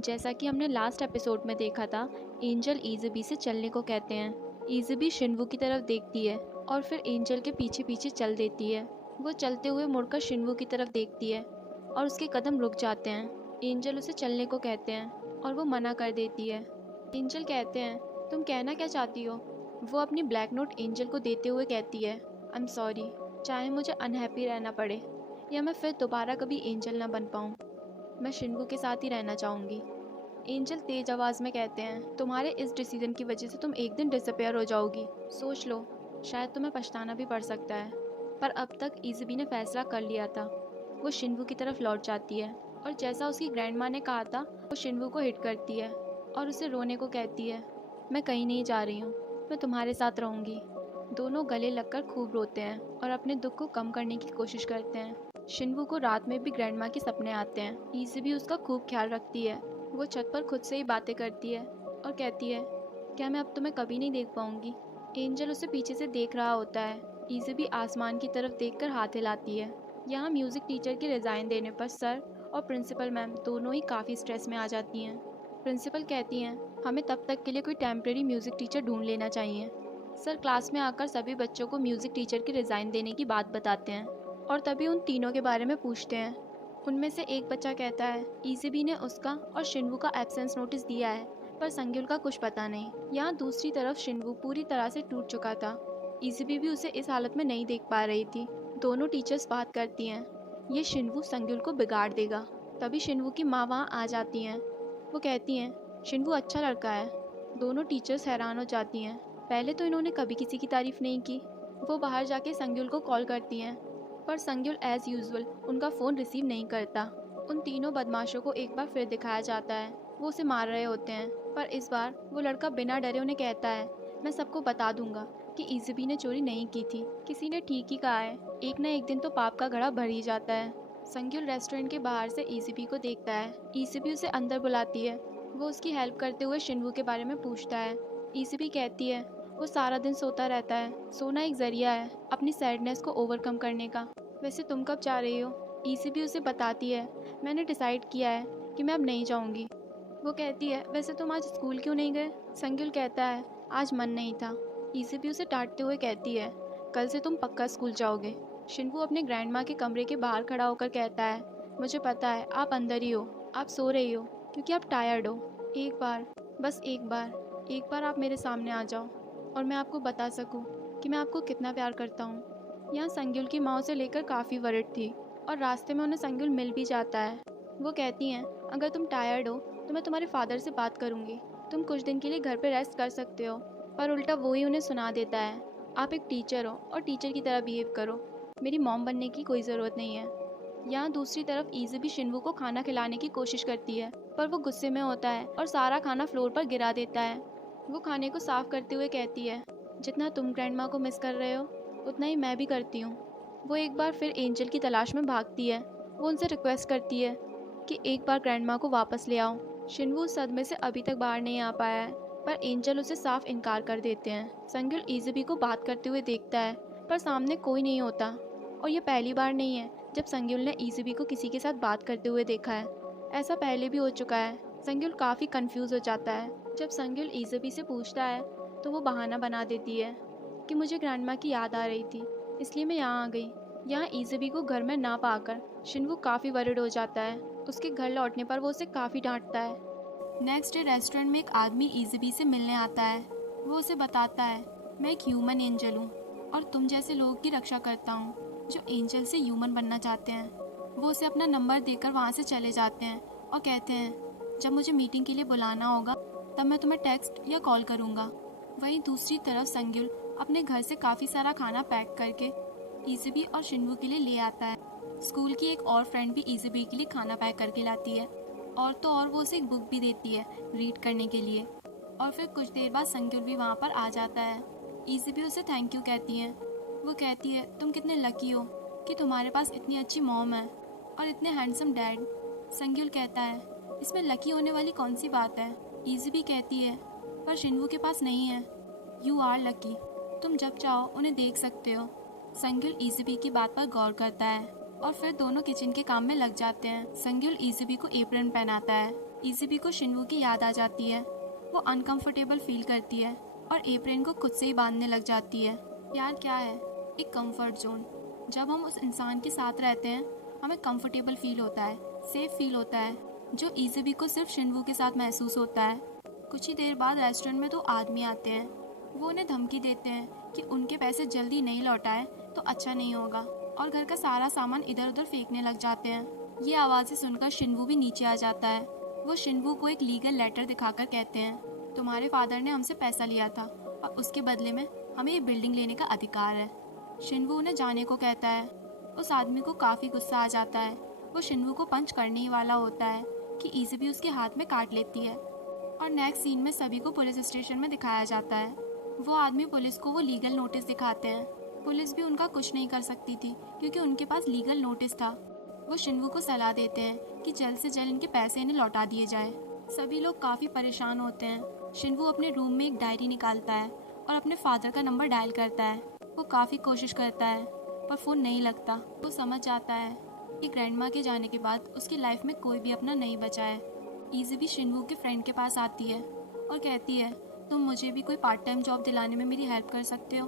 जैसा कि हमने लास्ट एपिसोड में देखा था, एंजल इज़बी से चलने को कहते हैं। इज़बी शिन्वू की तरफ देखती है और फिर एंजल के पीछे पीछे चल देती है। वो चलते हुए मुड़कर शिन्वू की तरफ देखती है और उसके कदम रुक जाते हैं। एंजल उसे चलने को कहते हैं और वो मना कर देती है। एंजल कहते हैं, तुम कहना क्या चाहती हो? वो अपनी ब्लैक नोट एंजल को देते हुए कहती है, आई एम सॉरी, चाहे मुझे अनहैप्पी रहना पड़े या मैं फिर दोबारा कभी एंजल ना बन पाऊँ, मैं शिन्वू के साथ ही रहना चाहूँगी। एंजल तेज आवाज़ में कहते हैं, तुम्हारे इस डिसीजन की वजह से तुम एक दिन डिसअपेयर हो जाओगी। सोच लो, शायद तुम्हें पछताना भी पड़ सकता है। पर अब तक इज़बी ने फैसला कर लिया था। वो शिन्वू की तरफ लौट जाती है और जैसा उसकी ग्रैंड माँ ने कहा था, वो शिन्वू को हिट करती है और उसे रोने को कहती है, मैं कहीं नहीं जा रही हूँ, मैं तुम्हारे साथ रहूँगी। दोनों गले लगकर खूब रोते हैं और अपने दुख को कम करने की कोशिश करते हैं। शिन्वू को रात में भी ग्रैंड माँ के सपने आते हैं। इज़बी उसका खूब ख्याल रखती है। वो छत पर खुद से ही बातें करती है और कहती है, क्या मैं अब तुम्हें कभी नहीं देख पाऊंगी? एंजल उसे पीछे से देख रहा होता है। इज़बी आसमान की तरफ देखकर हाथ हिलाती है। यहाँ म्यूज़िक टीचर के रिज़ाइन देने पर सर और प्रिंसिपल मैम दोनों ही काफ़ी स्ट्रेस में आ जाती हैं। प्रिंसिपल कहती हैं, हमें तब तक के लिए कोई टेम्प्रेरी म्यूज़िक टीचर ढूंढ लेना चाहिए। सर क्लास में आकर सभी बच्चों को म्यूज़िक टीचर के रिज़ाइन देने की बात बताते हैं और तभी उन तीनों के बारे में पूछते हैं। उनमें से एक बच्चा कहता है, इज़बी ने उसका और शिन्वू का एब्सेंस नोटिस दिया है, पर संग्युल का कुछ पता नहीं। यहाँ दूसरी तरफ शिन्वू पूरी तरह से टूट चुका था। इज़बी भी उसे इस हालत में नहीं देख पा रही थी। दोनों टीचर्स बात करती हैं, ये शिन्वू संग्युल को बिगाड़ देगा। तभी शिन्वू की माँ वहाँ आ जाती हैं। वो कहती हैं, शिन्वू अच्छा लड़का है। दोनों टीचर्स हैरान हो जाती हैं। पहले तो इन्होंने कभी किसी की तारीफ नहीं की। वो बाहर जाके संग्युल को कॉल करती हैं, पर संग्युल एज यूजुअल उनका फ़ोन रिसीव नहीं करता। उन तीनों बदमाशों को एक बार फिर दिखाया जाता है। वो उसे मार रहे होते हैं, पर इस बार वो लड़का बिना डरे उन्हें कहता है, मैं सबको बता दूंगा कि इज़बी ने चोरी नहीं की थी। किसी ने ठीक ही कहा है, एक ना एक दिन तो पाप का घड़ा भर ही जाता है। संग्युल रेस्टोरेंट के बाहर से इज़बी को देखता है। इज़बी उसे अंदर बुलाती है। वो उसकी हेल्प करते हुए शिन्वू के बारे में पूछता है। इज़बी कहती है, वो सारा दिन सोता रहता है। सोना एक जरिया है अपनी सैडनेस को ओवरकम करने का। वैसे तुम कब जा रही हो? इज़बी उसे बताती है, मैंने डिसाइड किया है कि मैं अब नहीं जाऊंगी। वो कहती है, वैसे तुम आज स्कूल क्यों नहीं गए? संग्युल कहता है, आज मन नहीं था। इज़बी उसे डांटते हुए कहती है, कल से तुम पक्का स्कूल जाओगे। शिन्वू अपने ग्रैंड माँ के कमरे के बाहर खड़ा होकर कहता है, मुझे पता है आप अंदर ही हो, आप सो रही हो क्योंकि आप टायर्ड हो। एक बार, बस एक बार आप मेरे सामने आ जाओ और मैं आपको बता सकूं कि मैं आपको कितना प्यार करता हूँ। यहाँ संग्युल की माँ उसे लेकर काफ़ी वरिड थी और रास्ते में उन्हें संग्युल मिल भी जाता है। वो कहती हैं, अगर तुम टायर्ड हो तो मैं तुम्हारे फादर से बात करूँगी, तुम कुछ दिन के लिए घर पे रेस्ट कर सकते हो। पर उल्टा वो ही उन्हें सुना देता है, आप एक टीचर हो और टीचर की तरह बिहेव करो, मेरी मॉम बनने की कोई ज़रूरत नहीं है। यहाँ दूसरी तरफ इज़बी शिन्वू को खाना खिलाने की कोशिश करती है, पर वो गुस्से में होता है और सारा खाना फ्लोर पर गिरा देता है। वो खाने को साफ करते हुए कहती है, जितना तुम ग्रैंड माँ को मिस कर रहे हो उतना ही मैं भी करती हूँ। वो एक बार फिर एंजल की तलाश में भागती है। वो उनसे रिक्वेस्ट करती है कि एक बार ग्रैंड माँ को वापस ले आओ। शिन्वू उस सदमे से अभी तक बाहर नहीं आ पाया है, पर एंजल उसे साफ इनकार कर देते हैं। संग्युल इज़बी को बात करते हुए देखता है, पर सामने कोई नहीं होता और ये पहली बार नहीं है जब संग्युल ने इज़बी को किसी के साथ बात करते हुए देखा है। ऐसा पहले भी हो चुका है। संग्युल काफ़ी कंफ्यूज हो जाता है। जब संग्युल इज़बी से पूछता है तो वो बहाना बना देती है कि मुझे ग्रैंडमा की याद आ रही थी, इसलिए मैं यहाँ आ गई। यहाँ इज़बी को घर में ना पाकर शिन्वू काफ़ी वरिड हो जाता है। उसके घर लौटने पर वो उसे काफ़ी डांटता है। नेक्स्ट डे रेस्टोरेंट में एक आदमी इज़बी से मिलने आता है। वो उसे बताता है, मैं एक ह्यूमन एंजल हूँ और तुम जैसे लोगों की रक्षा करता हूँ जो एंजल से ह्यूमन बनना चाहते हैं। वो उसे अपना नंबर देकर वहाँ से चले जाते हैं और कहते हैं, जब मुझे मीटिंग के लिए बुलाना होगा तब मैं तुम्हें टेक्स्ट या कॉल करूँगा। वहीं दूसरी तरफ संग्युल अपने घर से काफ़ी सारा खाना पैक करके इज़बी और शिन्वू के लिए ले आता है। स्कूल की एक और फ्रेंड भी इज़बी के लिए खाना पैक करके लाती है और तो और वो उसे एक बुक भी देती है रीड करने के लिए। और फिर कुछ देर बाद संग्युल भी वहाँ पर आ जाता है। इज़बी उसे थैंक यू कहती है। वो कहती है, तुम कितने लकी हो कि तुम्हारे पास इतनी अच्छी मॉम है और इतने हैंडसम डैड। संग्युल कहता है, इसमें लकी होने वाली कौन सी बात है? इज़बी कहती है, पर शिन्वू के पास नहीं है। यू आर लकी, तुम जब चाहो उन्हें देख सकते हो। संग्युल इज़बी की बात पर गौर करता है और फिर दोनों किचन के काम में लग जाते हैं। संग्युल इज़बी को एप्रन पहनाता है इज़बी को शिन्वू की याद आ जाती है। वो अनकंफर्टेबल फील करती है और एप्रन को खुद से ही बांधने लग जाती है। प्यार क्या है? एक कंफर्ट जोन। जब हम उस इंसान के साथ रहते हैं हमें कंफर्टेबल फील होता है, सेफ फील होता है, जो इज़बी को सिर्फ शिन्वू के साथ महसूस होता है। कुछ ही देर बाद रेस्टोरेंट में 2 आदमी आते हैं। वो उन्हें धमकी देते हैं कि उनके पैसे जल्दी नहीं लौटाए तो अच्छा नहीं होगा, और घर का सारा सामान इधर उधर फेंकने लग जाते हैं। ये आवाज़ें सुनकर शिन्वू भी नीचे आ जाता है। वो शिन्वू को एक लीगल लेटर दिखाकर कहते हैं, तुम्हारे फादर ने हमसे पैसा लिया था और उसके बदले में हमें ये बिल्डिंग लेने का अधिकार है। शिन्वू उन्हें जाने को कहता है। उस आदमी को काफ़ी गुस्सा आ जाता है। वो शिन्वू को पंच करने ही वाला होता है कि इज़बी उसके हाथ में काट लेती है। और नेक्स्ट सीन में सभी को पुलिस स्टेशन में दिखाया जाता है। वो आदमी पुलिस को वो लीगल नोटिस दिखाते हैं। पुलिस भी उनका कुछ नहीं कर सकती थी क्योंकि उनके पास लीगल नोटिस था। वो शिन्वू को सलाह देते हैं कि जल्द से जल्द इनके पैसे इन्हें लौटा दिए जाए। सभी लोग काफ़ी परेशान होते हैं। शिन्वू अपने रूम में एक डायरी निकालता है और अपने फादर का नंबर डायल करता है। वो काफ़ी कोशिश करता है पर फ़ोन नहीं लगता। वो समझ जाता है कि ग्रैंडमा के जाने के बाद उसकी लाइफ में कोई भी अपना नहीं बचा है। इज़बी शिन्वू के फ्रेंड के पास आती है और कहती है, तुम मुझे भी कोई पार्ट टाइम जॉब दिलाने में मेरी हेल्प कर सकते हो।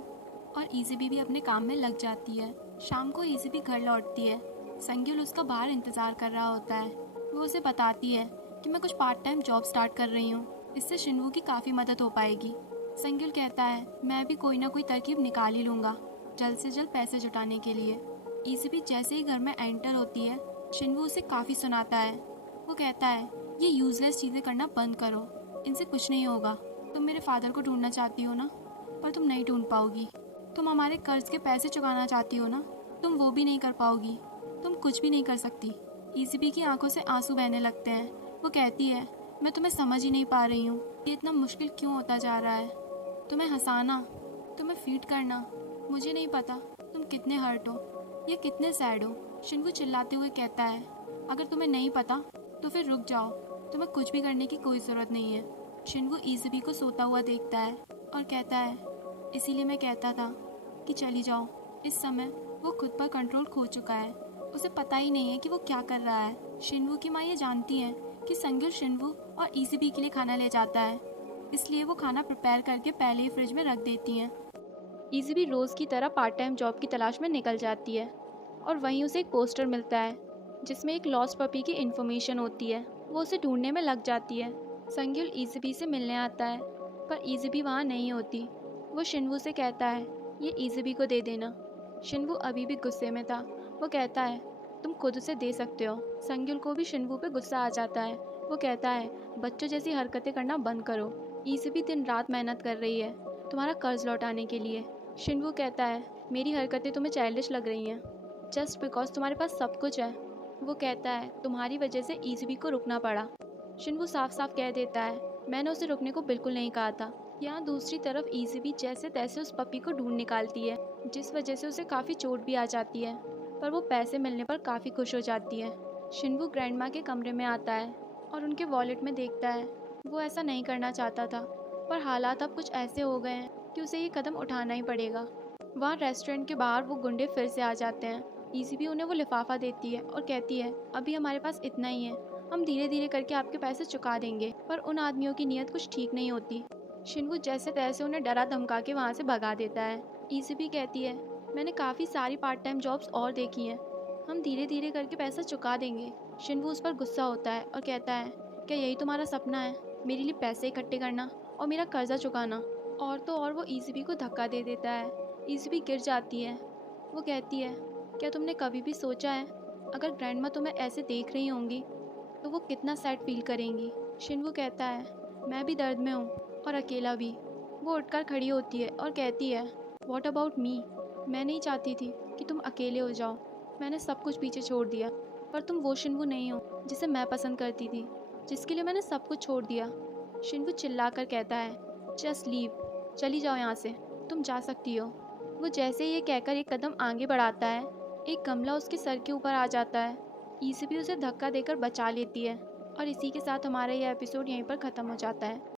और इज़बी भी अपने काम में लग जाती है। शाम को इज़बी घर लौटती है। संग्युल उसका बाहर इंतज़ार कर रहा होता है। वो उसे बताती है कि मैं कुछ पार्ट टाइम जॉब स्टार्ट कर रही हूँ, इससे शिन्वू की काफ़ी मदद हो पाएगी। संग्युल कहता है, मैं भी कोई ना कोई तरकीब निकाल ही लूँगा जल्द से जल्द पैसे जुटाने के लिए। इज़बी जैसे ही घर में एंटर होती है शिन्वू उसे काफ़ी सुनाता है। वो कहता है, ये यूजलेस चीज़ें करना बंद करो, इनसे कुछ नहीं होगा। तुम मेरे फादर को ढूंढना चाहती हो ना, पर तुम नहीं ढूंढ पाओगी। तुम हमारे कर्ज के पैसे चुकाना चाहती हो ना, तुम वो भी नहीं कर पाओगी। तुम कुछ भी नहीं कर सकती। इज़बी की आंखों से आंसू बहने लगते हैं। वो कहती है, मैं तुम्हें समझ ही नहीं पा रही हूँ, ये इतना मुश्किल क्यों होता जा रहा है। तुम्हें हंसाना, तुम्हें फीड करना, मुझे नहीं पता तुम कितने हर्ट हो या कितने सैड हो। शिन्वू चिल्लाते हुए कहता है, अगर तुम्हें नहीं पता तो फिर रुक जाओ, तुम्हें कुछ भी करने की कोई ज़रूरत नहीं है। शिन्वू इज़बी को सोता हुआ देखता है और कहता है, इसीलिए मैं कहता था कि चली जाओ। इस समय वो खुद पर कंट्रोल खो चुका है। उसे पता ही नहीं है कि वो क्या कर रहा है। शिन्वू की माँ ये जानती है कि संग्युल शिन्वू और इज़बी के लिए खाना ले जाता है, इसलिए वो खाना प्रिपेयर करके पहले ही फ्रिज में रख देती हैं। इज़बी रोज़ की तरह पार्ट टाइम जॉब की तलाश में निकल जाती है और वहीं उसे एक पोस्टर मिलता है जिसमें एक लॉस्ट पपी की इन्फॉर्मेशन होती है। वो उसे ढूंढने में लग जाती है। संग्युल इज़बी से मिलने आता है पर इज़बी वहाँ नहीं होती। वो शिन्वू से कहता है, ये इज़बी को दे देना। शिन्वू अभी भी गुस्से में था। वो कहता है, तुम खुद उसे दे सकते हो। संग्युल को भी शिन्वू पे गुस्सा आ जाता है। वो कहता है, बच्चों जैसी हरकतें करना बंद करो। इज़बी दिन रात मेहनत कर रही है तुम्हारा कर्ज लौटाने के लिए। शिन्वू कहता है, मेरी हरकतें तुम्हें चाइल्डिश लग रही हैं जस्ट बिकॉज तुम्हारे पास सब कुछ है। वो कहता है, तुम्हारी वजह से इज़बी को रुकना पड़ा। शिन्वू साफ साफ कह देता है, मैंने उसे रुकने को बिल्कुल नहीं कहा था। यहाँ दूसरी तरफ इज़बी जैसे तैसे उस पपी को ढूंढ निकालती है, जिस वजह से उसे काफ़ी चोट भी आ जाती है, पर वो पैसे मिलने पर काफ़ी खुश हो जाती है। शिन्वू ग्रैंडमा के कमरे में आता है और उनके वॉलेट में देखता है। वो ऐसा नहीं करना चाहता था, पर हालात अब कुछ ऐसे हो गए हैं कि उसे ये कदम उठाना ही पड़ेगा। वहाँ रेस्टोरेंट के बाहर वो गुंडे फिर से आ जाते हैं। इज़बी उन्हें वो लिफाफा देती है और कहती है, अभी हमारे पास इतना ही है, हम धीरे धीरे करके आपके पैसे चुका देंगे। पर उन आदमियों की नीयत कुछ ठीक नहीं होती। शिन्वू जैसे तैसे उन्हें डरा धमका के वहाँ से भगा देता है। इज़बी कहती है, मैंने काफ़ी सारी पार्ट टाइम जॉब्स और देखी हैं, हम धीरे धीरे करके पैसा चुका देंगे। शिन्वू उस पर गुस्सा होता है और कहता है, क्या यही तुम्हारा सपना है, मेरे लिए पैसे इकट्ठे करना और मेरा कर्जा चुकाना। और तो और वो इज़बी को धक्का दे देता है। इज़बी गिर जाती है। वो कहती है, क्या तुमने कभी भी सोचा है अगर ग्रैंडमा तुम्हें ऐसे देख रही होंगी तो वो कितना सैड फील करेंगी। शिन्वू कहता है, मैं भी दर्द में हूँ और अकेला भी। वो उठकर खड़ी होती है और कहती है, व्हाट अबाउट मी, मैं नहीं चाहती थी कि तुम अकेले हो जाओ। मैंने सब कुछ पीछे छोड़ दिया, पर तुम वो शिन्वू नहीं हो जिसे मैं पसंद करती थी, जिसके लिए मैंने सब कुछ छोड़ दिया। शिन्वू चिल्लाकर कहता है, जस्ट लीव, चली जाओ यहाँ से, तुम जा सकती हो। वो जैसे ही ये कहकर एक कदम आगे बढ़ाता है, एक गमला उसके सर के ऊपर आ जाता है। इज़बी उसे धक्का देकर बचा लेती है और इसी के साथ हमारा यह एपिसोड यहीं पर ख़त्म हो जाता है।